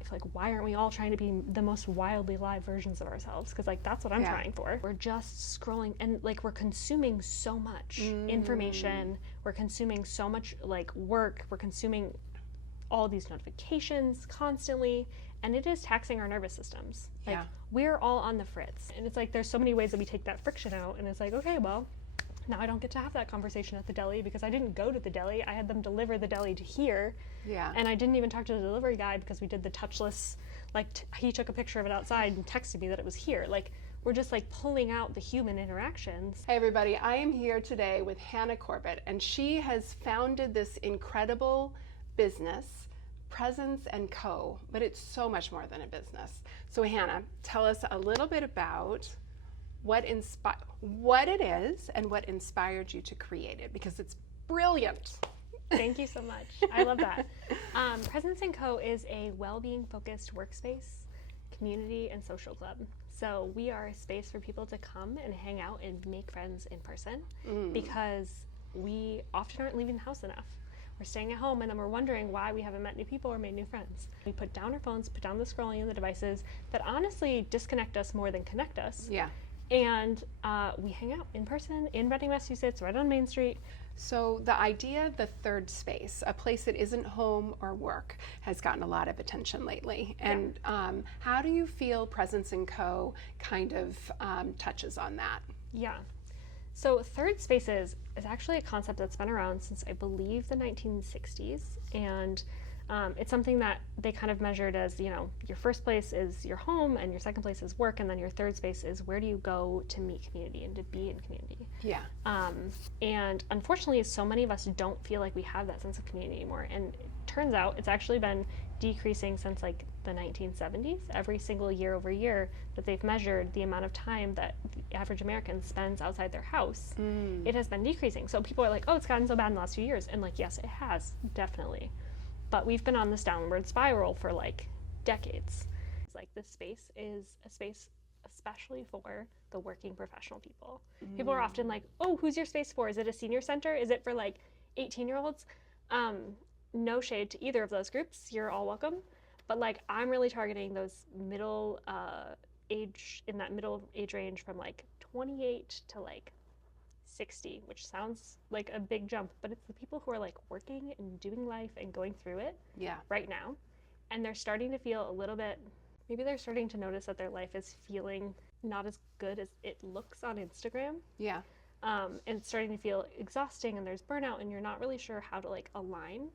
life. Like, why aren't we all trying to be the most wildly live versions of ourselves? Because like that's what I'm trying for. We're just scrolling, and like we're consuming so much information, we're consuming so much like work, we're consuming all these notifications constantly, and it is taxing our nervous systems. Like we're all on the fritz, and it's like there's so many ways that we take that friction out, and it's like, okay, well, now I don't get to have that conversation at the deli because I didn't go to the deli. I had them deliver the deli to here. Yeah. And I didn't even talk to the delivery guy because we did the touchless, like he took a picture of it outside and texted me that it was here. Like we're just like pulling out the human interactions. Hey everybody, I am here today with Hannah Corbett, and she has founded this incredible business, Presence&Co, but it's so much more than a business. So Hannah, tell us a little bit about what it is and what inspired you to create it, because it's brilliant. Thank you so much. I love that. Presence&Co is a well-being focused workspace, community, and social club. So we are a space for people to come and hang out and make friends in person because we often aren't leaving the house enough. We're staying at home, and then we're wondering why we haven't met new people or made new friends. We put down our phones, put down the scrolling and the devices that honestly disconnect us more than connect us. Yeah. And we hang out in person in Reading, Massachusetts, right on Main Street. So the idea of the third space, a place that isn't home or work, has gotten a lot of attention lately. And how do you feel Presence&Co kind of touches on that? Yeah. So third spaces is actually a concept that's been around since I believe the 1960s, and it's something that they kind of measured as, you know, your first place is your home and your second place is work, and then your third space is where do you go to meet community and to be in community. Yeah. And unfortunately, so many of us don't feel like we have that sense of community anymore, and it turns out it's actually been decreasing since like the 1970s. Every single year over year that they've measured the amount of time that the average American spends outside their house, it has been decreasing. So people are like, oh, it's gotten so bad in the last few years, and like, yes, it has, definitely. But we've been on this downward spiral for like decades. It's like this space is a space especially for the working professional people. People are often like, oh, who's your space for? Is it a senior center? Is it for like 18-year-olds? No shade to either of those groups. You're all welcome. But like, I'm really targeting those middle age, in that middle age range from like 28 to like 60, which sounds like a big jump, but it's the people who are like working and doing life and going through it right now. And they're starting to feel a little bit, maybe they're starting to notice that their life is feeling not as good as it looks on Instagram. Yeah. And it's starting to feel exhausting, and there's burnout, and you're not really sure how to like align.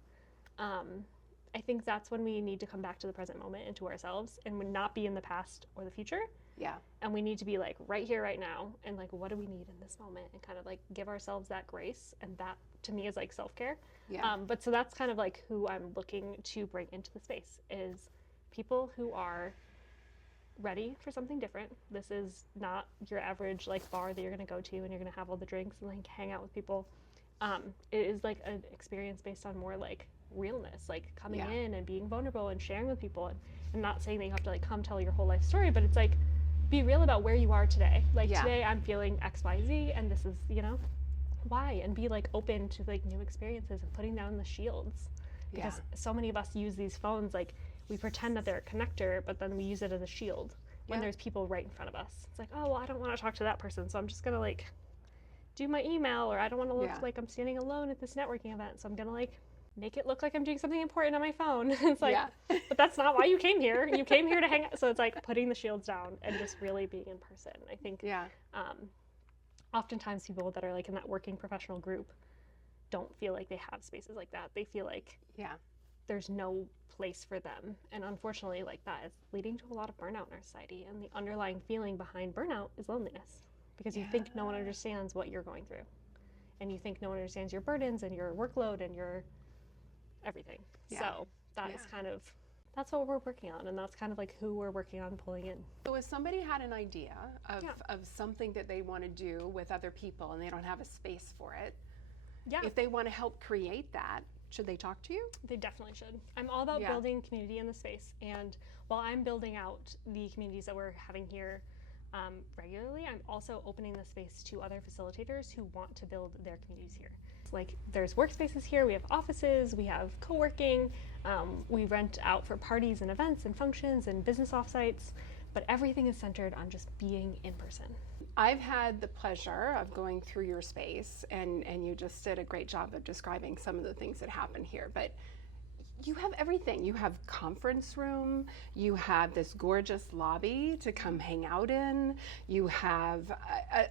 I think that's when we need to come back to the present moment and to ourselves, and would not be in the past or the future. Yeah. And we need to be like right here, right now, and like, what do we need in this moment, and kind of like give ourselves that grace. And that to me is like self-care. Yeah. But so that's kind of like who I'm looking to bring into the space, is people who are ready for something different. This is not your average like bar that you're going to go to and you're going to have all the drinks and like hang out with people. It is like an experience based on more like realness, like coming in and being vulnerable and sharing with people, and not saying that you have to like come tell your whole life story, but it's like, be real about where you are today. Like today I'm feeling XYZ, and this is, you know, why, and be like open to like new experiences and putting down the shields, because so many of us use these phones, like we pretend that they're a connector, but then we use it as a shield when there's people right in front of us. It's like, oh, well, I don't want to talk to that person, so I'm just gonna like do my email, or I don't want to look like I'm standing alone at this networking event, so I'm gonna like make it look like I'm doing something important on my phone. It's like, but that's not why you came here. You came here to hang out. So it's like putting the shields down and just really being in person. I think oftentimes people that are like in that working professional group don't feel like they have spaces like that. They feel like there's no place for them. And unfortunately, like that is leading to a lot of burnout in our society. And the underlying feeling behind burnout is loneliness, because you think no one understands what you're going through. And you think no one understands your burdens and your workload and your everything. So that is kind of, that's what we're working on, and that's kind of like who we're working on pulling in. So if somebody had an idea of something that they want to do with other people and they don't have a space for it, if they want to help create that, should they talk to you? They definitely should. I'm all about building community in the space, and while I'm building out the communities that we're having here regularly, I'm also opening the space to other facilitators who want to build their communities here. Like there's workspaces here, we have offices, we have co-working, we rent out for parties and events and functions and business offsites, but everything is centered on just being in person. I've had the pleasure of going through your space, and you just did a great job of describing some of the things that happen here. But you have everything. You have conference room, you have this gorgeous lobby to come hang out in, you have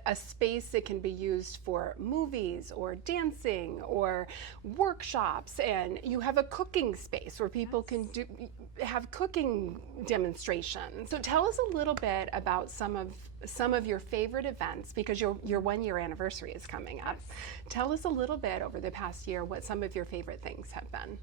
a space that can be used for movies or dancing or workshops, and you have a cooking space where people can have cooking demonstrations. So tell us a little bit about some of your favorite events, because your 1 year anniversary is coming up. Tell us a little bit over the past year what some of your favorite things have been.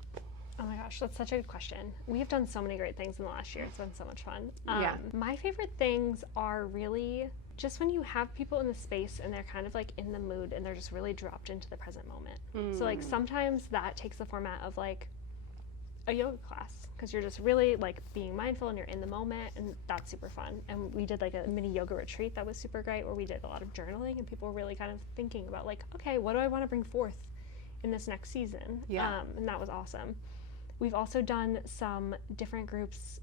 Oh my gosh, that's such a good question. We've done so many great things in the last year. It's been so much fun. Yeah. My favorite things are really just when you have people in the space and they're kind of like in the mood and they're just really dropped into the present moment. So like sometimes that takes the format of like a yoga class, because you're just really like being mindful and you're in the moment, and that's super fun. And we did like a mini yoga retreat that was super great, where we did a lot of journaling and people were really kind of thinking about like, okay, what do I want to bring forth in this next season? And that was awesome. We've also done some different groups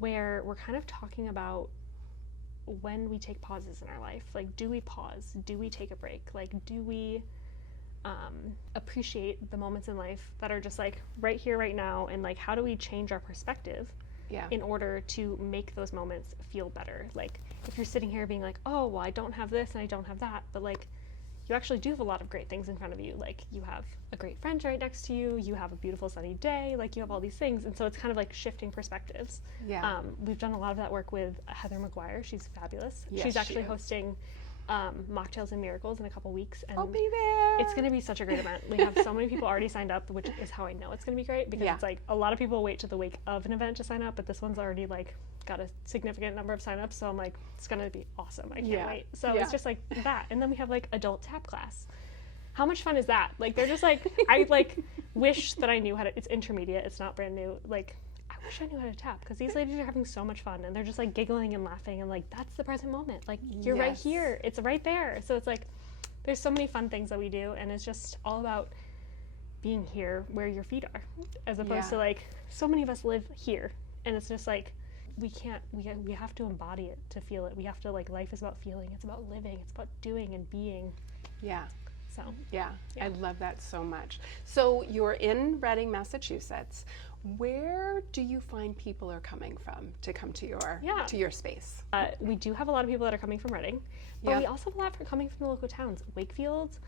where we're kind of talking about when we take pauses in our life. Like, do we pause? Do we take a break? Like, do we appreciate the moments in life that are just like right here, right now? And like, how do we change our perspective in order to make those moments feel better? Like, if you're sitting here being like, oh, well, I don't have this and I don't have that, but like, you actually do have a lot of great things in front of you. Like, you have a great friend right next to you, you have a beautiful sunny day, like you have all these things. And so it's kind of like shifting perspectives. We've done a lot of that work with Heather McGuire. She's fabulous. Yes, she's actually she is. hosting Mocktails and Miracles in a couple weeks. And I'll be there. it's going to be such a great event. We have so many people already signed up, which is how I know it's going to be great, because it's like a lot of people wait to the wake of an event to sign up, but this one's already like got a significant number of signups, so I'm like, it's going to be awesome. I can't wait. So it's just like that. And then we have like adult tap class. How much fun is that? Like, they're just like, I like wish that I knew how to, it's intermediate, it's not brand new. Like, I wish I knew how to tap, because these ladies are having so much fun and they're just like giggling and laughing and like, that's the present moment. Like, you're right here, it's right there. So it's like, there's so many fun things that we do, and it's just all about being here where your feet are, as opposed to like, so many of us live here, and it's just like, we have to embody it to feel it. We have to, like, life is about feeling, it's about living, it's about doing and being. So I love that so much. So you're in Reading, Massachusetts. Where do you find people are coming from to come to your space? We do have a lot of people that are coming from Reading, but we also have a lot coming from the local towns: Wakefield,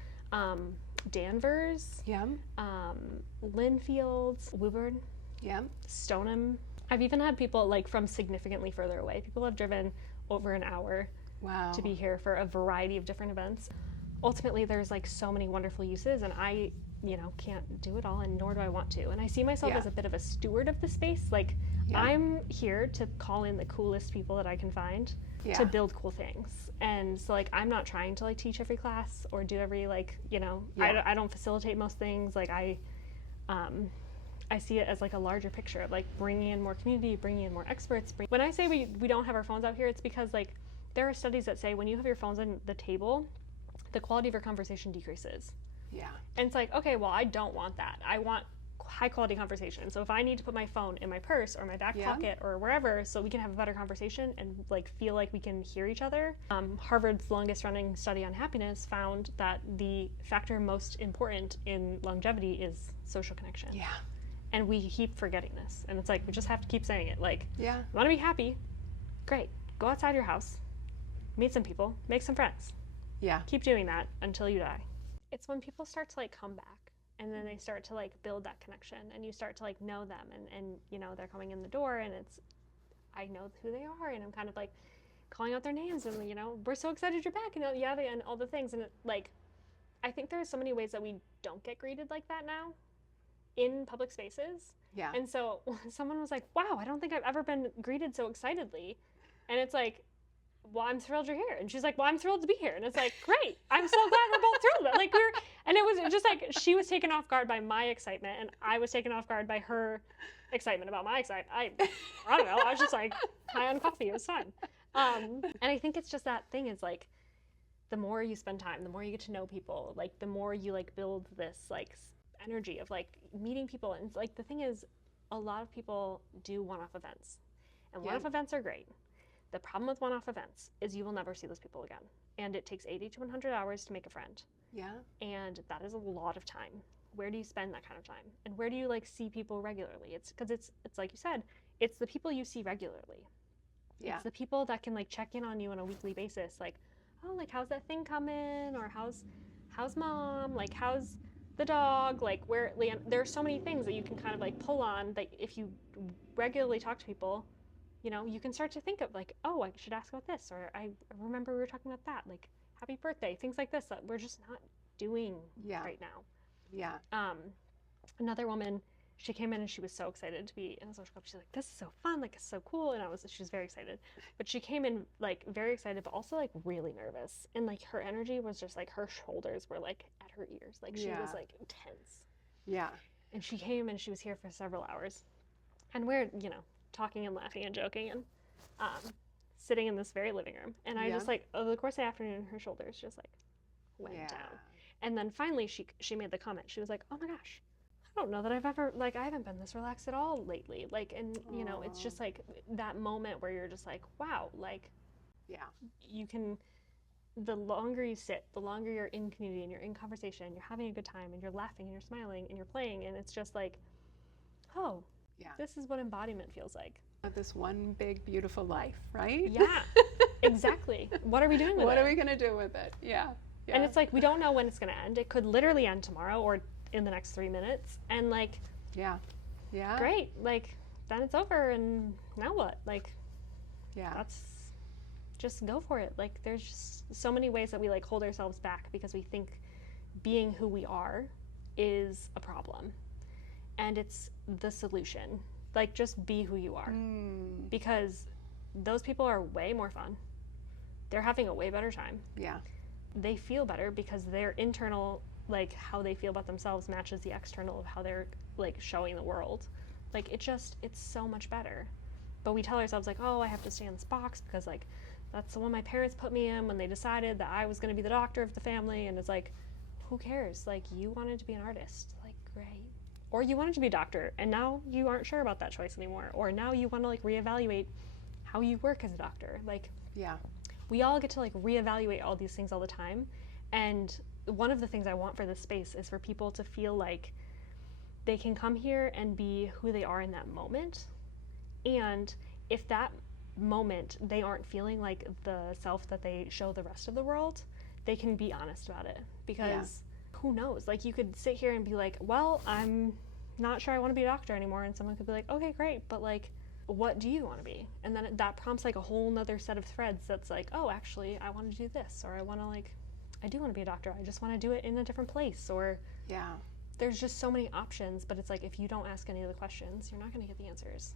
Danvers, Linfield, Woburn, Stoneham. I've even had people like from significantly further away. People have driven over an hour to be here for a variety of different events. Ultimately, there's like so many wonderful uses, and I, can't do it all, and nor do I want to. And I see myself as a bit of a steward of the space. Like, I'm here to call in the coolest people that I can find to build cool things. And so like, I'm not trying to like teach every class or do every like, I don't facilitate most things. Like I see it as like a larger picture of like bringing in more community, bringing in more experts. When I say we don't have our phones out here, it's because like there are studies that say when you have your phones on the table, the quality of your conversation decreases. And it's like, okay, well, I don't want that. I want high quality conversation. So if I need to put my phone in my purse or my back pocket or wherever so we can have a better conversation and like feel like we can hear each other. Harvard's longest running study on happiness found that the factor most important in longevity is social connection. And we keep forgetting this. And it's like, we just have to keep saying it. Like, you want to be happy? Great. Go outside your house, meet some people, make some friends. Keep doing that until you die. It's when people start to like come back, and then they start to like build that connection, and you start to like know them, and they're coming in the door, and it's, I know who they are, and I'm kind of like calling out their names, and we're so excited you're back, and and all the things. And it, like, I think there's so many ways that we don't get greeted like that now in public spaces. And so someone was like, wow, I don't think I've ever been greeted so excitedly. And it's like, well, I'm thrilled you're here. And she's like, well, I'm thrilled to be here. And it's like, great. I'm so glad we're both thrilled. Like, and it was just like, she was taken off guard by my excitement, and I was taken off guard by her excitement about my excitement. I don't know. I was just like high on coffee. It was fun. And I think it's just that thing is like, the more you spend time, the more you get to know people, like the more you like build this like energy of like meeting people. And like the thing is, a lot of people do one-off events, and Yeah. one-off events are great. The problem with one-off events is you will never see those people again, and it takes 80 to 100 hours to make a friend, Yeah. and that is a lot of time. Where do you spend that kind of time, and where do you like see people regularly? It's because it's like you said, it's the people you see regularly. Yeah. It's the people that can like check in on you on a weekly basis, like, oh, like how's that thing coming, or how's mom, like how's the dog, like where there are so many things that you can kind of like pull on that if you regularly talk to people, you know, you can start to think of like, oh, I should ask about this, or I remember we were talking about that, like happy birthday, things like this that we're just not doing Yeah. right now. Yeah. Another woman, she came in and she was so excited to be in a social club. She's like, this is so fun, like it's so cool. And she was very excited. But she came in like very excited, but also like really nervous. And like her energy was just like her shoulders were like at her ears. Like she was like tense. Yeah. And she came and she was here for several hours. And we're, you know, talking and laughing and joking and sitting in this very living room. And I just like, over the course of the afternoon, her shoulders just like went down. And then finally she made the comment. She was like, oh my gosh, I don't know that I've ever, like, I haven't been this relaxed at all lately. Like, and, you know, it's just like that moment where you're just like, wow, like, you can, the longer you sit, the longer you're in community and you're in conversation, you're having a good time and you're laughing and you're smiling and you're playing. And it's just like, oh, this is what embodiment feels like. This one big, beautiful life, right? Yeah, exactly. What are we doing with it? What are we going to do with it? Yeah. And it's like, we don't know when it's going to end. It could literally end tomorrow or in the next 3 minutes. And like, great. Like, then it's over. And now what? Like, that's just go for it. Like, there's just so many ways that we like hold ourselves back because we think being who we are is a problem. And it's the solution. Like, just be who you are. Because those people are way more fun. They're having a way better time. Yeah. They feel better because their internal, like how they feel about themselves matches the external of how they're like showing the world. Like it's so much better. But we tell ourselves like, oh, I have to stay in this box because like that's the one my parents put me in when they decided that I was going to be the doctor of the family. And it's like, who cares? Like you wanted to be an artist, like great. Or you wanted to be a doctor and now you aren't sure about that choice anymore. Or now you want to like reevaluate how you work as a doctor. Like we all get to like reevaluate all these things all the time. And one of the things I want for this space is for people to feel like they can come here and be who they are in that moment. And if that moment they aren't feeling like the self that they show the rest of the world, they can be honest about it. Because who knows? Like you could sit here and be like, well, I'm not sure I want to be a doctor anymore. And someone could be like, okay, great. But like, what do you want to be? And then that prompts like a whole nother set of threads that's like, oh, actually, I want to do this, or I want to like, I do want to be a doctor. I just want to do it in a different place. Or there's just so many options, but it's like if you don't ask any of the questions, you're not going to get the answers.